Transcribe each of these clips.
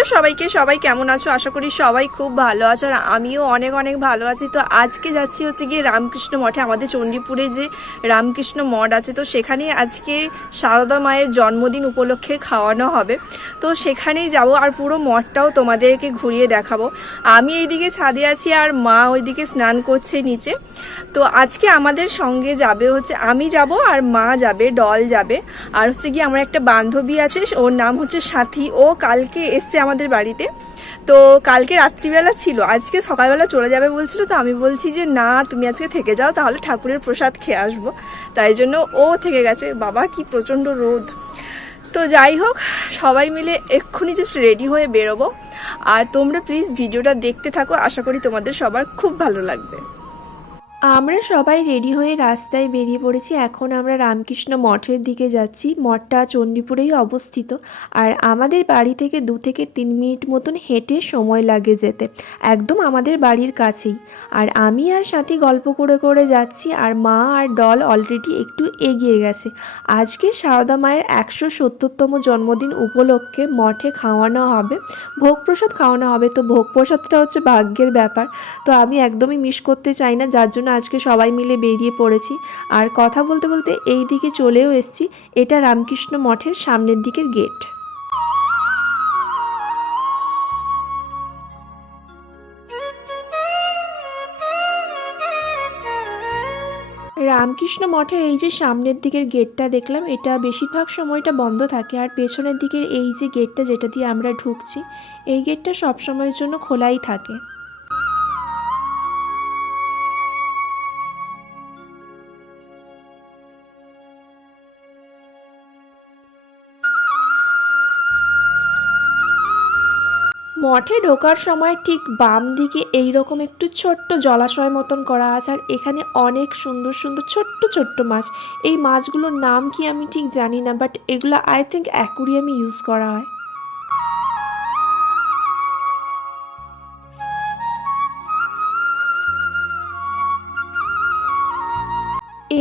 Hello সবাইকে, সবাই কেমন আছো? আশা করি সবাই খুব ভালো আছো, আর আমিও অনেক অনেক ভালো আছি। তো আজকে যাচ্ছি হচ্ছে গিয়ে রামকৃষ্ণ মঠে। আমাদের চণ্ডীপুরে যে রামকৃষ্ণ মঠ আছে, তো সেখানে আজকে সারদা মায়ের জন্মদিন উপলক্ষে খাওয়ানো হবে। তো সেখানেই যাব, আর পুরো মঠটাও তোমাদেরকে ঘুরিয়ে দেখাবো। আমি এইদিকে ছাদে আছি আর মা ওইদিকে স্নান করছে নিচে। তো আজকে আমাদের সঙ্গে যাবে হচ্ছে, আমি যাব আর মা যাবে, ডল যাবে, আর হচ্ছে গিয়ে আমার একটা বান্ধবী আছে, ওর নাম হচ্ছে সাথী। ও কালকে এসছে আমাদের বাড়িতে। তো কালকে রাত্রিবেলা ছিল, আজকে সকালবেলা চলে যাবে বলছিল। তো আমি বলছি যে না, তুমি আজকে থেকে যাও, তাহলে ঠাকুরের প্রসাদ খেয়ে আসবো। তাই জন্য ও থেকে গেছে। বাবা কি প্রচণ্ড রোদ। তো যাই হোক, সবাই মিলে এক্ষুনি জাস্ট রেডি হয়ে বেরোবো। আর তোমরা প্লিজ ভিডিওটা দেখতে থাকো, আশা করি তোমাদের সবার খুব ভালো লাগবে। আমরা সবাই রেডি হয়ে রাস্তায় বেরিয়ে পড়েছি। এখন আমরা রামকৃষ্ণ মঠের দিকে যাচ্ছি। মঠটা চণ্ডীপুরেই অবস্থিত, আর আমাদের বাড়ি থেকে 2 থেকে 3 মিনিট মতন হেঁটে সময় লাগে যেতে, একদম আমাদের বাড়ির কাছেই। আর আমি আর সাথী গল্প করে করে যাচ্ছি, আর মা আর ডল অলরেডি একটু এগিয়ে গেছে। আজকে সারদা মায়ের 170তম জন্মদিন উপলক্ষে মঠে খাওয়ানো হবে, ভোগ প্রসাদ খাওয়ানো হবে। তো ভোগ প্রসাদটা হচ্ছে ভাগ্যের ব্যাপার, তো আমি একদমই মিস করতে চাই না, যার জন্য আজকে সবাই মিলে বেরিয়ে পড়েছি। আর কথা বলতে বলতে এই দিকে চলেও এসেছি। এটা রামকৃষ্ণ মঠের সামনের দিকের গেট। রামকৃষ্ণ মঠের এই যে সামনের দিকের গেটটা দেখলাম, এটা বেশিরভাগ সময়টা বন্ধ থাকে। আর পেছনের দিকের এই যে গেটটা, যেটা দিয়ে আমরা ঢুকছি, এই গেটটা সব সময়ের জন্য খোলাই থাকে। মঠে ঢোকার সময় ঠিক বাম দিকে এইরকম একটু ছোট্ট জলাশয় মতন করা আছে, আর এখানে অনেক সুন্দর সুন্দর ছোট্ট ছোট্ট মাছ। এই মাছগুলোর নাম কি আমি ঠিক জানি না, বাট এগুলো আই থিঙ্ক অ্যাকুরিয়ামে ইউজ করা হয়।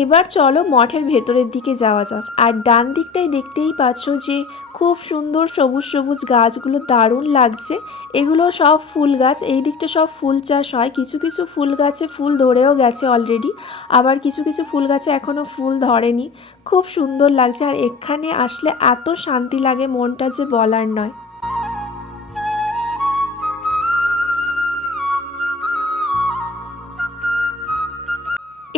এবার চলো মঠের ভেতরের দিকে যাওয়া যাক। আর ডান দিকটাই দেখতেই পাচ্ছ যে খুব সুন্দর সবুজ সবুজ গাছগুলো, দারুণ লাগছে। এগুলো সব ফুল গাছ, এই দিকটা সব ফুল চাষ হয়। কিছু কিছু ফুল গাছে ফুল ধরেও গেছে অলরেডি, আবার কিছু কিছু ফুল গাছে এখনও ফুল ধরেনি। খুব সুন্দর লাগছে, আর এখানে আসলে এত শান্তি লাগে, মনটা যে বলার নয়।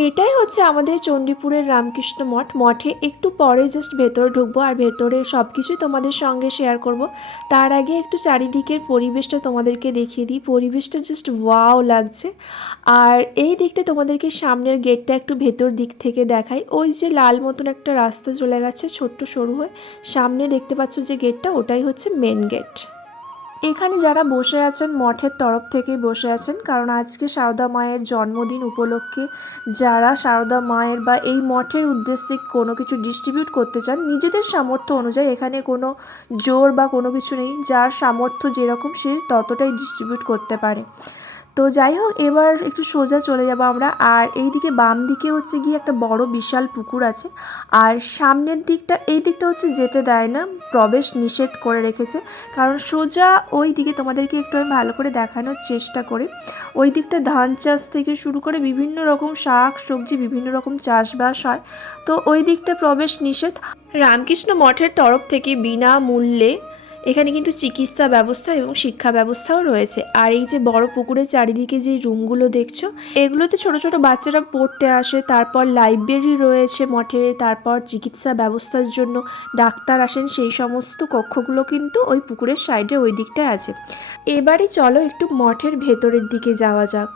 এটাই হচ্ছে আমাদের চণ্ডীপুরের রামকৃষ্ণ মঠ। মঠে একটু পরে জাস্ট ভেতরে ঢুকবো, আর ভেতরে সব কিছুই তোমাদের সঙ্গে শেয়ার করব। তার আগে একটু চারিদিকের পরিবেশটা তোমাদেরকে দেখিয়ে দিই। পরিবেশটা জাস্ট ওয়াও লাগছে। আর এই দিকটা তোমাদেরকে সামনের গেটটা একটু ভেতর দিক থেকে দেখাই। ওই যে লাল মতন একটা রাস্তা চলে গেছে ছোট্ট সরু হয়ে, সামনে দেখতে পাচ্ছ যে গেটটা, ওটাই হচ্ছে মেন গেট। এখানে যারা বসে আছেন মঠের তরফ থেকেই বসে আছেন, কারণ আজকে সারদা মায়ের জন্মদিন উপলক্ষে যারা সারদা মায়ের বা এই মঠের উদ্দেশ্যে কোনো কিছু ডিস্ট্রিবিউট করতে চান নিজেদের সামর্থ্য অনুযায়ী, এখানে কোনো জোর বা কোনো কিছু নেই, যার সামর্থ্য যেরকম সে ততটাই ডিস্ট্রিবিউট করতে পারে। তো যাই হোক, এবার একটু সোজা চলে যাব আমরা। আর এই দিকে বাম দিকে হচ্ছে গিয়ে একটা বড় বিশাল পুকুর আছে, আর সামনের দিকটা, এই দিকটা হচ্ছে যেতে দেয় না, প্রবেশ নিষেধ করে রেখেছে। কারণ সোজা ওই দিকে তোমাদেরকে একটু আমি ভালো করে দেখানোর চেষ্টা করি। ওই দিকটা ধান চাষ থেকে শুরু করে বিভিন্ন রকম শাক সবজি, বিভিন্ন রকম চাষবাস হয়। তো ওই দিকটা প্রবেশ নিষেধ। রামকৃষ্ণ মঠের তরফ থেকে বিনামূল্যে এখানে কিন্তু চিকিৎসা ব্যবস্থা এবং শিক্ষা ব্যবস্থাও রয়েছে। আর এই যে বড় পুকুরের চারিদিকে যে রুমগুলো দেখছো, এগুলোতে ছোট ছোট বাচ্চারা পড়তে আসে। তারপর লাইব্রেরি রয়েছে মঠে, তারপর চিকিৎসা ব্যবস্থার জন্য ডাক্তার আসেন, সেই সমস্ত কক্ষগুলো কিন্তু ওই পুকুরের সাইডে ওই দিকটায় আছে। এবারে চলো একটু মঠের ভেতরের দিকে যাওয়া যাক।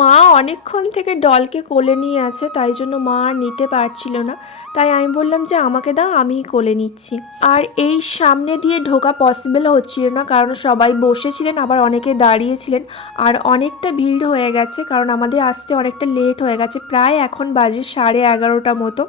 মা অনেকক্ষণ থেকে ডলকে কোলে নিয়ে আছে, তাই জন্য মা আর নিতে পারছিল না। তাই আমি বললাম যে আমাকে দাও, আমিই কোলে নিচ্ছি। আর এই সামনে দিয়ে ঢোকা পসিবল হচ্ছিল না, কারণ সবাই বসেছিলেন, আবার অনেকে দাঁড়িয়েছিলেন, আর অনেকটা ভিড় হয়ে গেছে, কারণ আমাদের আসতে অনেকটা লেট হয়ে গেছে। প্রায় এখন বাজে 11:30 মতো।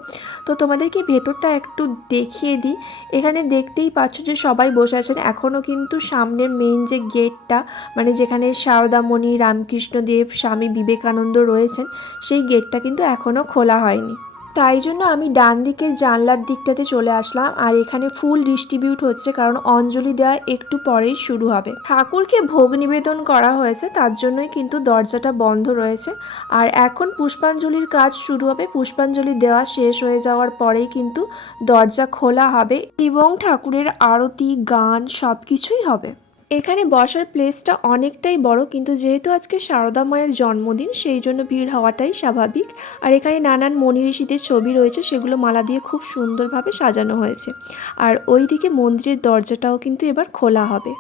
তো তোমাদেরকে ভেতরটা একটু দেখিয়ে দিই। এখানে দেখতেই পাচ্ছ যে সবাই বসে আছেন। এখনও কিন্তু সামনের মেইন যে গেটটা, মানে যেখানে সারদামণি, রামকৃষ্ণদেব, স্বামী বিবেকানন্দ রয়েছেন, সেই গেটটা কিন্তু এখনও খোলা হয়নি। তাই জন্য আমি ডান দিকের জানলার দিকটাতে চলে আসলাম। আর এখানে ফুল ডিস্ট্রিবিউট হচ্ছে, কারণ অঞ্জলি দেওয়া একটু পরেই শুরু হবে। ঠাকুরকে ভোগ নিবেদন করা হয়েছে, তার জন্যই কিন্তু দরজাটা বন্ধ রয়েছে। আর এখন পুষ্পাঞ্জলির কাজ শুরু হবে। পুষ্পাঞ্জলি দেওয়া শেষ হয়ে যাওয়ার পরেই কিন্তু দরজা খোলা হবে এবং ঠাকুরের আরতি, গান সব কিছুই হবে। এখানে বসার প্লেসটা অনেকটাই বড়, কিন্তু যেহেতু আজকে সারদা মায়ের জন্মদিন, সেই জন্য ভিড় হওয়াটাই স্বাভাবিক। আর এখানে নানান মনি ঋষিদের ছবি রয়েছে, সেগুলো মালা দিয়ে খুব সুন্দরভাবে সাজানো হয়েছে। আর ওইদিকে মন্দিরের দরজাটাও কিন্তু এবার খোলা হবে।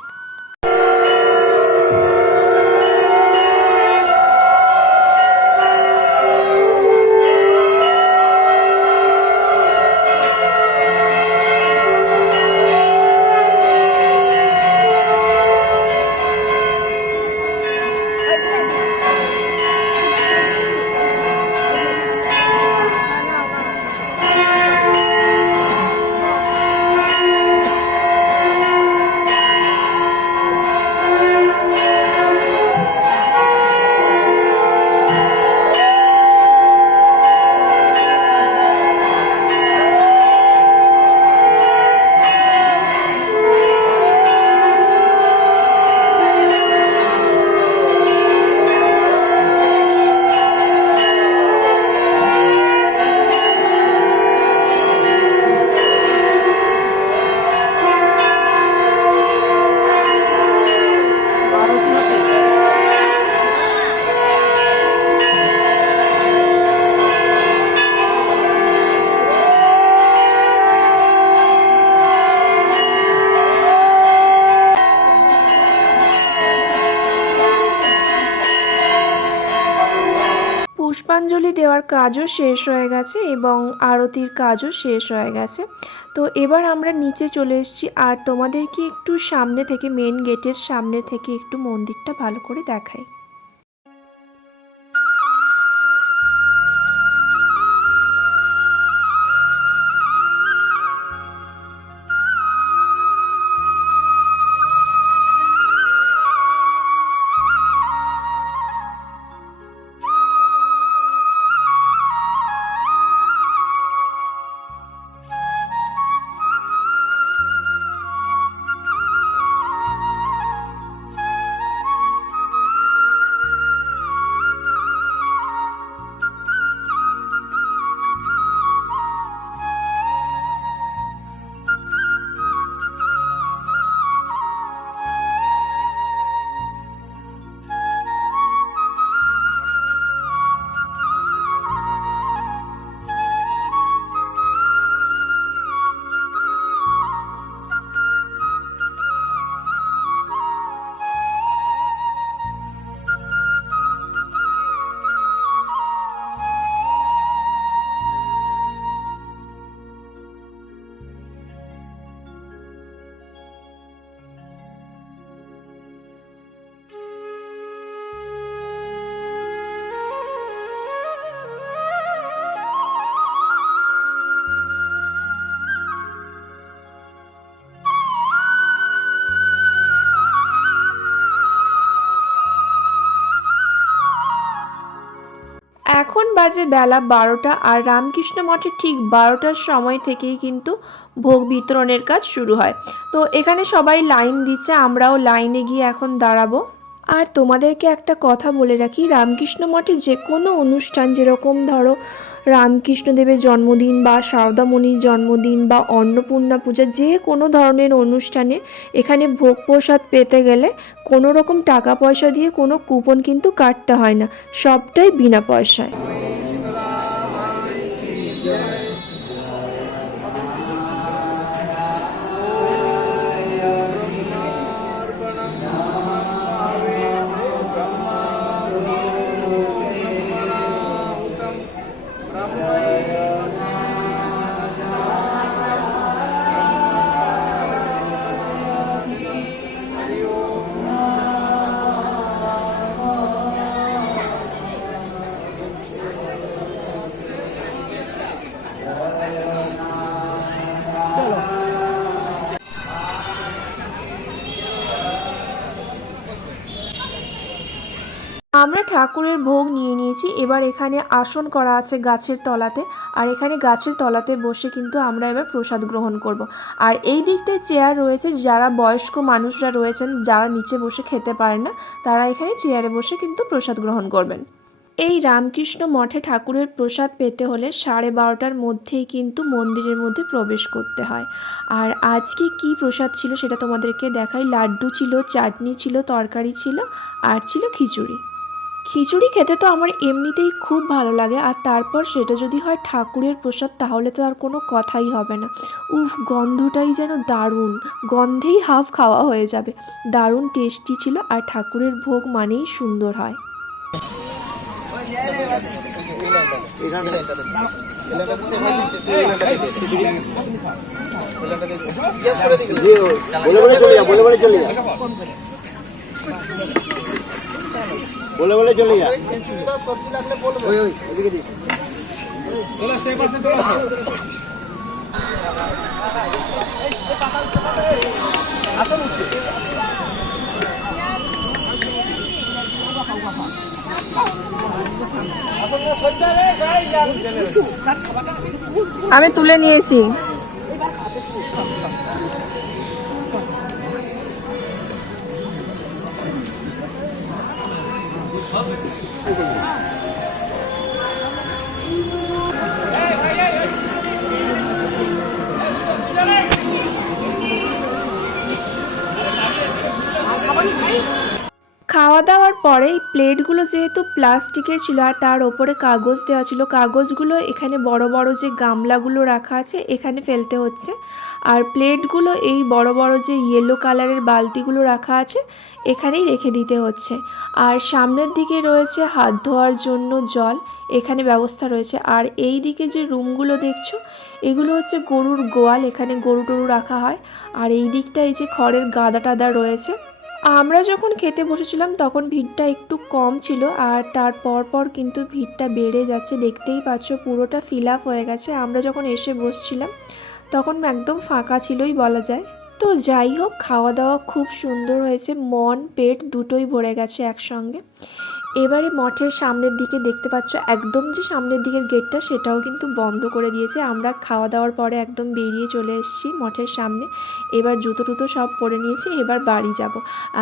পুষ্পাঞ্জলি দেওয়ার কাজও শেষ হয়ে গেছে এবং আরতির কাজও শেষ হয়ে গেছে। তো এবার আমরা নিচে চলে এসেছি, আর তোমাদেরকে একটু সামনে থেকে, মেন গেটের সামনে থেকে একটু মন্দিরটা ভালো করে দেখাই। এখন বাজে বেলা 12টা, আর রামকৃষ্ণ মঠে ঠিক 12টার সময় থেকেই কিন্তু ভোগ বিতরণের কাজ শুরু হয়। তো এখানে সবাই লাইন দিচ্ছে, আমরাও লাইনে গিয়ে এখন দাঁড়াবো। আর তোমাদেরকে একটা কথা বলে রাখি, রামকৃষ্ণ মঠে যে কোনো অনুষ্ঠান, যেরকম ধরো রামকৃষ্ণদেবের জন্মদিন বা সারদামণির জন্মদিন বা অন্নপূর্ণা পূজা, যে কোনো ধরনের অনুষ্ঠানে এখানে ভোগ প্রসাদ পেতে গেলে কোনো রকম টাকা পয়সা দিয়ে কোনো কুপন কিন্তু কাটতে হয় না, সবটাই বিনা পয়সায়। আমরা ঠাকুরের ভোগ নিয়ে নিয়েছি। এবার এখানে আসন করা আছে গাছের তলাতে, আর এখানে গাছের তলাতে বসে কিন্তু আমরা এবার প্রসাদ গ্রহণ করব। আর এই দিকটায় চেয়ার রয়েছে, যারা বয়স্ক মানুষরা রয়েছেন, যারা নিচে বসে খেতে পারে না, তারা এখানে চেয়ারে বসে কিন্তু প্রসাদ গ্রহণ করবেন। এই রামকৃষ্ণ মঠে ঠাকুরের প্রসাদ পেতে হলে 12:30টার মধ্যেই কিন্তু মন্দিরের মধ্যে প্রবেশ করতে হয়। আর আজকে কি প্রসাদ ছিল সেটা তোমাদেরকে দেখাই। লাড্ডু ছিল, চাটনি ছিল, তরকারি ছিল, আর ছিল খিচুড়ি। খিচুড়ি খেতে তো আমার এমনিতেই খুব ভালো লাগে, আর তারপর সেটা যদি হয় ঠাকুরের প্রসাদ তাহলে তো আর কোনো কথাই হবে না। উফ, গন্ধটাই যেন দারুণ, গন্ধেই হাফ খাওয়া হয়ে যাবে। দারুণ টেস্টি ছিল, আর ঠাকুরের ভোগ মানেই সুন্দর হয়। बोले बोले चले जा আমি তুলে নিয়েছি। খাওয়া দাওয়ার পরে এই প্লেটগুলো যেহেতু প্লাস্টিকের ছিল আর তার ওপরে কাগজ দেওয়া ছিল, কাগজগুলো এখানে বড় বড় যে গামলাগুলো রাখা আছে এখানে ফেলতে হচ্ছে। আর প্লেটগুলো এই বড় বড় যে ইয়েলো কালারের বালতিগুলো রাখা আছে এখানেই রেখে দিতে হচ্ছে। আর সামনের দিকে রয়েছে হাত ধোয়ার জন্য জল, এখানে ব্যবস্থা রয়েছে। আর এই দিকে যে রুমগুলো দেখছো এগুলো হচ্ছে গরুর গোয়াল, এখানে গরু টরু রাখা হয়। আর এই দিকটা এই যে খড়ের গাদা টাদা রয়েছে। আমরা যখন খেতে বসেছিলাম তখন ভিড়টা একটু কম ছিল, আর তার পর কিন্তু ভিড়টা বেড়ে যাচ্ছে। দেখতেই পাচ্ছ পুরোটা ফিল আপ হয়ে গেছে। আমরা যখন এসে বসছিলাম তখন একদম ফাঁকা ছিলই বলা যায়। তো যাই হোক, খাওয়া দাওয়া খুব সুন্দর হয়েছে, মন পেট দুটোই ভরে গেছে একসঙ্গে। এবারে মঠের সামনের দিকে দেখতে পাচ্ছ একদম যে সামনের দিকের গেটটা সেটাও কিন্তু বন্ধ করে দিয়েছে। আমরা খাওয়া দাওয়ার পরে একদম বেরিয়ে চলে এসেছি মঠের সামনে। এবার জুতো টুতো সব পরে নিয়েছি, এবার বাড়ি যাব।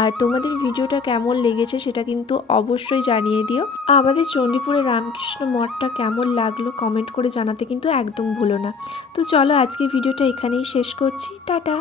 আর তোমাদের ভিডিওটা কেমন লেগেছে সেটা কিন্তু অবশ্যই জানিয়ে দিও। আমাদের চণ্ডীপুরের রামকৃষ্ণ মঠটা কেমন লাগলো কমেন্ট করে জানাতে কিন্তু একদম ভুলো না। তো চলো আজকের ভিডিওটা এখানেই শেষ করছি, টাটা।